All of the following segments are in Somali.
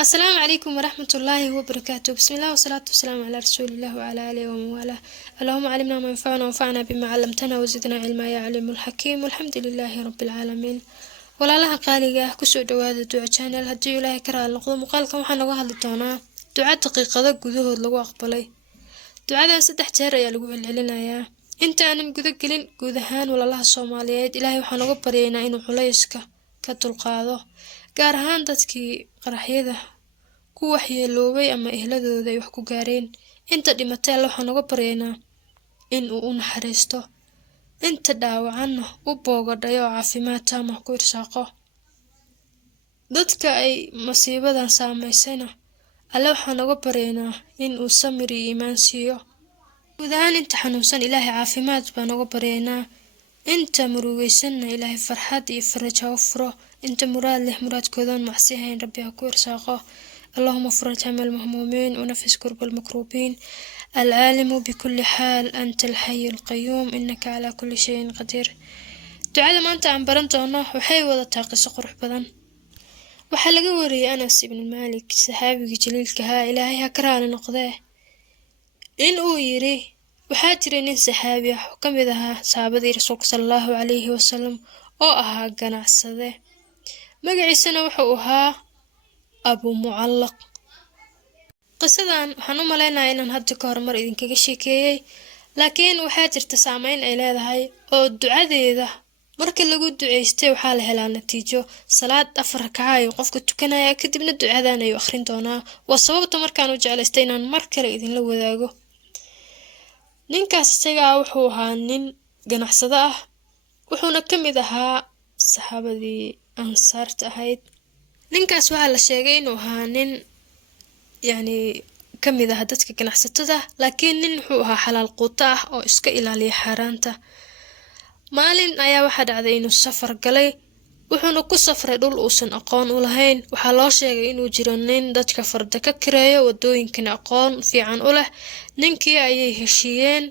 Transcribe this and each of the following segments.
السلام عليكم ورحمة الله وبركاته. بسم الله والصلاة والسلام على رسول الله وعلى آله ومن والاه. اللهم علمنا ما ينفعنا وانفعنا بما علمتنا وزدنا علما يا عليم الحكيم والحمد لله رب العالمين. walaalaha qaaliga ah kusoo dhawaada duco channel haddii ilaahay ka raali noqdo muuqaalkan waxaan uga hadli doonaa duco daqiiqado gudahood lagu aqbalay. ducadan 3 jeer ayaa lagu celcelinayaa inta aanan guda gelin guud ahaan walaalaha Soomaaliyeed ilaahay waxaan uga baryaynaa inuu culayska ka dulqaado gaar ahaan dadkii qaraxyada ku waxyeeloobay ama ehladooda ay wax ku gaareen inta dhimatay waxaan uga baryaynaa in uu u naxariisto inta dhaawacana u boogadhayo caafimaad taam ah ku irsaaqo dadka ay masiibadan saameysayna alla waxaan uga baryaynaa in uu samir iyo iimaan siiyo guud ahaan inta xanuunsan ilaahay caafimaad baan uga baryaynaa inta murugaysanna ilaahay farxad iyo faraj ha u furo inta muraad leh muraadkoodan macsiyahayn rabbi ha ku irsaaqo اللهم فرج هم المهمومين ونفس كرب المكروبين العالم بكل حال أنت الحي القيوم إنك على كل شيء قدير. دعاء ما أنت عن برنتونه وحي وضع قصة قرح بدن وحلق وري أنس بن مالك صحابي جليل كها إلهي هكران نقضاه إن أويري وحاترين صحابي حكم ذها صحابي رسولك صلى الله عليه وسلم أو أها قناع الصدى مقعي سنة وحوها أبو معلق. قصدان waxaan u maleynayaa inaan hadda ka hor mar idinkaga sheekeeyay laakiin waxaa jirta saameyn ay leedahay oo ducadeeda marka lagu duceystay waxaa la helaa natiijo salaad 4 rakaca ay qofka tukanaya kadibna ducadan ay akhrin doonaa waa sababta markaan u jeclaystay inaan mar kale idinla wadaago. ninkaas isaga wuxuu ahaa nin ganacsado ah wuxuuna ka mid ahaa saxaabadii ansaarta ahayd. ninkaas waxaa la sheegay inuu ahaa nin ka mid ah dadka ganacsatada laakiin nin wuxuu ahaa xalaal quuto ah oo iska ilaaliya xaaraanta. maalin ayaa waxaa dhacday inuu safar galay wuxuuna ku safray dhul uusan aqoon u lahayn. waxaa loo sheegay inuu jiro nin dadka farda ka kireeyo wadooyinkana aqoon fiican u leh. ninkii ayay heshiiyeen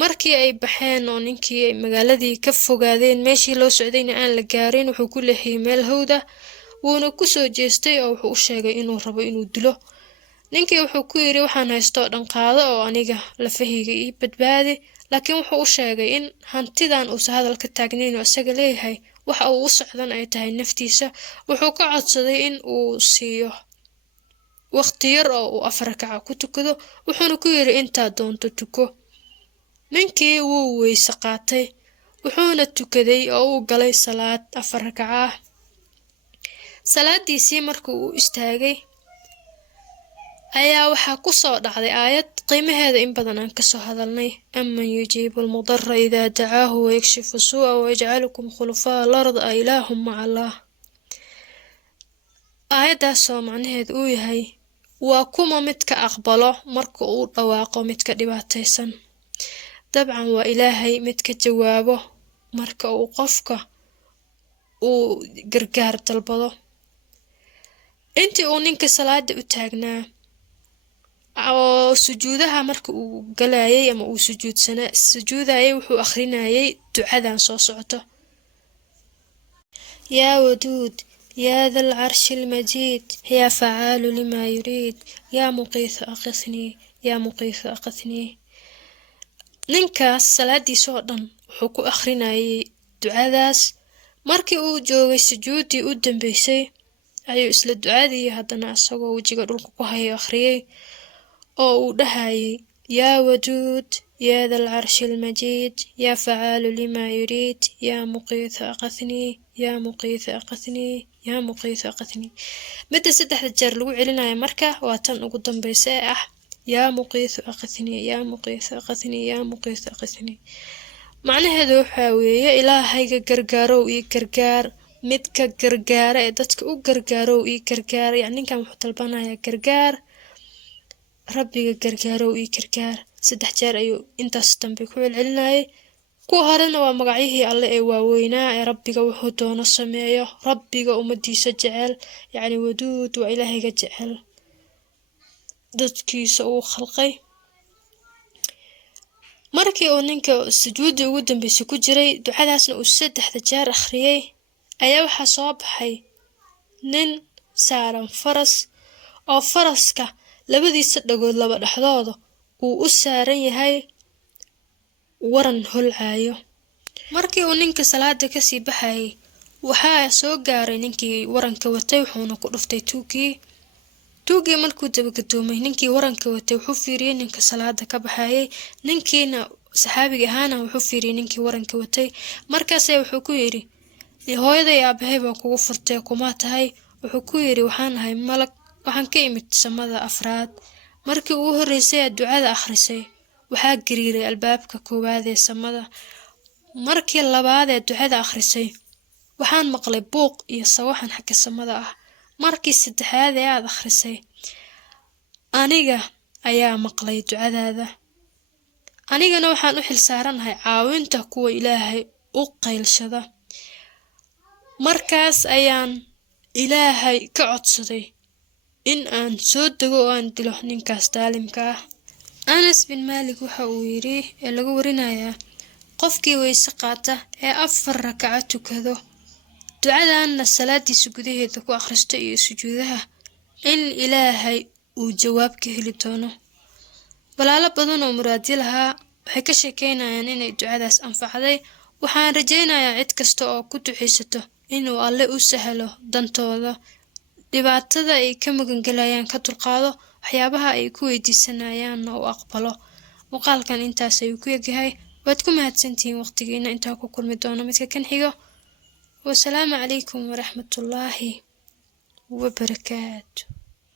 markii ay baxeen oo ninkii ay magaaladii ka fogaadeen meeshii loo socdayna aan la gaarin wuxuu ku leexiyay meel hawda wuuna ku soo jeestay oo wuxuu u sheegay inuu rabo inuu dilo. ninkii wuxuu ku yiri waxaan haysto dhan qaado oo aniga lafahayga ii badbaadi laakiin wuxuu u sheegay in hantidan uu hadal ka taagnayn oo isaga leeyahay waxa uu u socdan ay tahay naftiisa. wuxuu ka codsaday in uu siiyo waqti yar oo uu 4 rakaca ku tukado wuxuuna ku yiri inta doonto tuko. ninkii wuu weyse qaatay wuxuuna tukaday oo uu galay salaad 4 rakaca. salaadiisii markuu uu istaagay ayaa waxaa ku soo dhacday aayad qiimaheeda in badan aan ka soo hadalnay amman yujiibu almudarra idaa dacaahu wayakshifu suu'a wayajcalukum khulafaa al-ard a ilaahum maca allah. aayaddaasoo macnaheedu uu yahay waa kuma midka aqbalo marka uu dhawaaqo midka dhibaataysan. dabcan waa ilaahay midka jawaabo marka uu qofka uu gargaar dalbado. intii uu ninka salaada u taagnaa oo sujuudaha marka uu galayay ama uu sujuudayay wuxuu akhrinayay ducadan soo socoto yaa waduud yaa dhal arshi almajiid yaa facaalu lima yuriid yaa muqiith aqithni yaa muqiith aqithni. ninkaas salaadiisoo dhan wuxuu ku akhrinayay ducadaas markii uu joogay sujuudii u dambeysay ayuu isla ducadii haddana asagoo wajiga dhulka ku hayo akhriyay oo uu dhahayay yaa waduud yaa dhal arshi almajiid yaa facaalu lima yuriid yaa muqiith aqithni yaa muqiith aqithni yaa muqiith aqithni. midda 3 jeer lagu celinayo marka waa tan ugu dambaysa ee ah yaa muqiith aqithni yaa muqiith aqithni yaa muqiith aqithni. macnaheedu waxaa weeye ilaahayga gargaarow ii gargaar midka gargaara ee dadka u gargaarow ii gargaar. ninkan wuxuu dalbanayaa gargaar rabbiga gargaarow ii gargaar 3 jeer ayuu intaas dambe ku celcelinayay. kuwa horena waa magacyihii alle ee waaweynaa ee rabbiga wuxuu doono sameeyo rabbiga ummadiisa jecel waduud waa ilaahayga jecel dadkiisa uu khalqay. markii uu ninka sujuudii ugu dambeysay ku jiray ducadaasna uu 3 jeer akhriyay ayaa waxaa soo baxay nin saaran faras oo faraska labadiisa dhagood laba dhexdooda uu u saaran yahay waran holcaayo. Markii uu ninka salaada ka sii baxayay, waxaa soo gaaray ninkii waranka watay wuxuuna ku dhuftay tuugii markuu dabagadoomay ninkii waranka watay wuxuu fiiriyay ninka salaada ka baxayay, ninkiina saxaabiga ahaana wuxuu fiiriyay ninkii waranka watay. Markaas wuxuu ku yiri hooyaday aabahay baan kugu furtay kuma tahay. Wuxuu ku yiri waxaan ahay malag, waxaan ka imid samada afraad. Markii uu horeysay ducada akhrisay waxaa gariiray albaabka koowaad ee samada. Markii labaad ee ducada akhrisay waxaan maqlay buuq iyo sawaxan xagga samada ah. Markii saddexaad ee aad akhrisay aniga ayaa maqlay ducadaada, anigana waxaan u xilsaaranahay caawinta kuwa Ilaahay u qaylshada. Markaas ayaan Ilaahay ka codsaday in aan soo dago oo aan dilo ninkaas daalimka ah. Anas bin Malik waxa uu yiri ee lagu warinayaa qofkii weyse qaata ee 4 rakac tukado ducadaana salaadiisa gudaheeda ku akhristo iyo sujuudaha in Ilaahay uu jawaab ka heli doono. walaalo badan oo muraadi lahaa waxay ka sheekeynayaan inay ducadaas anfacday. Waxaan rajaynayaa cid kasta oo ku duceysato inuu Alle u sahlo dantooda, dhibaatada ay ka magan galayaan ka dulqaado, waxyaabaha ay ku weydiisanayaan oo aqbalo. Muuqaalkan intaas ayuu ku yahay. waad ku mahadsantihiin waqtigiina inta ku kulmi doono midka kan xigo. والسلام عليكم ورحمة الله وبركاته.